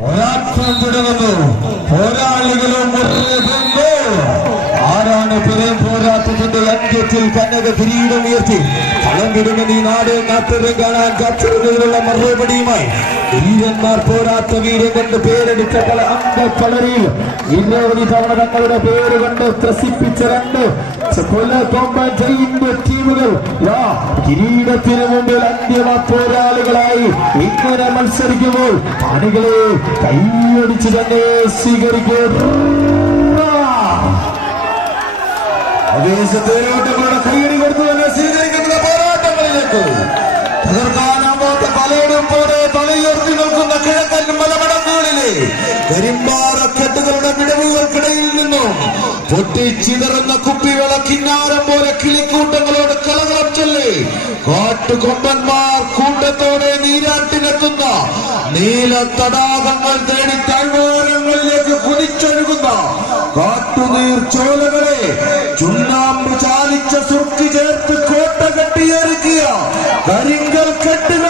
ಹೋರಾಟ ಹೋರಾಳಿಗಳು അന്ത്യത്തിൽ കന്നക കിരീടം ഉയർത്തി. കളം വിടുമെന്ന് ഈ നാട് നാട്ടുകാരെ കാണാൻ കാത്തിരുന്നതിനുള്ള മറുപടിയുമായി വീരന്മാർ പോരാത്ത വീര്യം കൊണ്ട് പേരെടുത്ത പല അംഗപ്പളരിൽ നിരവധി തവണ തങ്ങളുടെ പേര് കൊണ്ട് ത്രസിപ്പിച്ച രണ്ട് ടീമുകൾ. കിരീടത്തിന് മുമ്പിൽ അന്തിമ പോരാളികളായി ഇങ്ങനെ മത്സരിക്കുമ്പോൾ അണികളെ കൈയടിച്ച് തന്നെ സ്വീകരിക്കും. ദേശത്തേരോട്ടങ്ങളുടെ കൈയടി കൊടുത്തു തന്നെ സ്വീകരിക്കുന്ന പോരാട്ടങ്ങളിലേക്ക്. തകർക്കാനാവാത്ത പലയിടും പോലെ തലയുയർത്തി നിൽക്കുന്ന കിഴക്കൻ മലമടങ്ങുകളിലെ കരിമ്പാറക്കെട്ടുകളുടെ വിടവുകൾക്കിടയിൽ നിന്നും പൊട്ടിച്ചിതറുന്ന കുപ്പികള കിന്നാരം പോലെ കിളിക്കൂട്ടങ്ങളോട് കളകളം ചൊല്ലി കാട്ടുകൊമ്പന്മാർ കൂട്ടത്തോടെ നീരാട്ടിനെത്തുന്ന നീല തടാകങ്ങൾ തേടി കുതിച്ചൊഴുകുന്ന കാട്ടുനീർ ചോലകളെ ചുണ്ണാമ്പ് ചാലിച്ച സുർക്കി ചേർത്ത് കോട്ട കെട്ടിയൊരുക്കിയ കരിങ്കൽ കെട്ടുകൾക്കുള്ളിൽ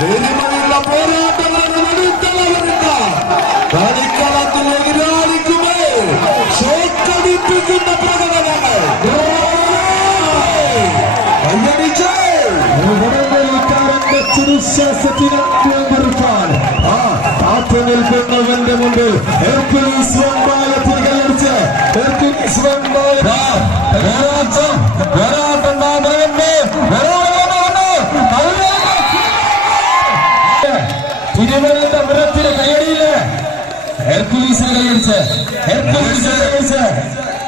പെരുമയുള്ള പോരാട്ടമാണ് വെടിത്തളവരുന്ന കളിക്കളത്തിൽ എതിരാളിക്കുമേ ഷേക്കടിപ്പിക്കുന്ന പ്രകടനങ്ങൾ. നിൽക്കുന്നവന്റെ മുമ്പിൽ ഹെർക്കുലീസ് വെമ്പായത്തിന് കൈയടിച്ച് ഹെർക്കുലീസ് വെമ്പായ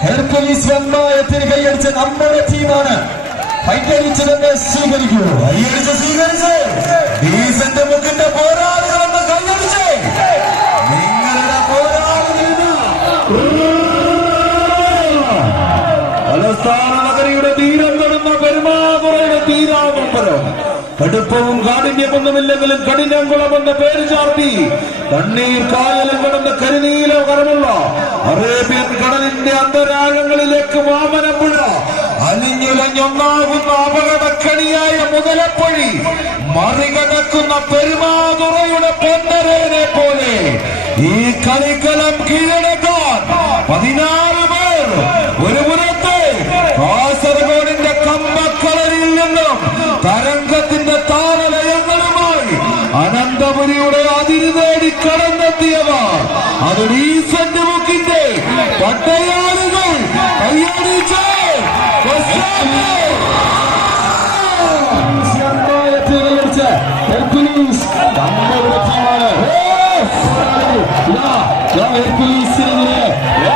ഹെർക്കുലീസ് വെമ്പായത്തിന് കൈയടിച്ച് നമ്മുടെ ടീമാണ്. കൈയടിച്ച് തന്നെ സ്വീകരിക്കൂ. കൈയടിച്ച് സ്വീകരിച്ച്. ഡീസന്റെ മുക്കിന്റെ പോരാളികളെന്ന് കൈയടിച്ച്. നിങ്ങളുടെ നഗരിയുടെ തീരം തൊടുന്ന പെരുമാകുറയുടെ തീരാവമ്പരം കടുപ്പവും കാഠിന്യമൊന്നുമില്ലെങ്കിലും കഠിനം എന്ന പേര് ചാർത്തി കണ്ണീർ കായലും കടന്ന കരിനീല കരമുള്ള അറേബ്യൻ കടലിന്റെ അന്തരാഗങ്ങളിലേക്ക് വാമനപ്പുഴ അലിഞ്ഞുലഞ്ഞൊന്നാകുന്ന അപകടക്കണിയായ മുതലപ്പൊഴി മറികടക്കുന്ന പെരുമാതുറയുടെ പൊന്നരേനെ പോലെ ഈ കളിക്കലം കീഴടക്കാൻ പതിനാറ് പേർ ഒരു പുറത്ത് കാസർഗോഡിന്റെ കമ്പക്കളരിൽ നിന്നും തരംഗത്തിന്റെ തേടി കടന്നെത്തിയവർ അത് ഡീസന്റ് ബുക്കിന്റെ പട്ടയാളികൾ കയ്യടിച്ച് ഹെർക്കുലീസ് നമ്മുടെ ടീമാണ് ഹെർക്കുലീസിനെതിരെ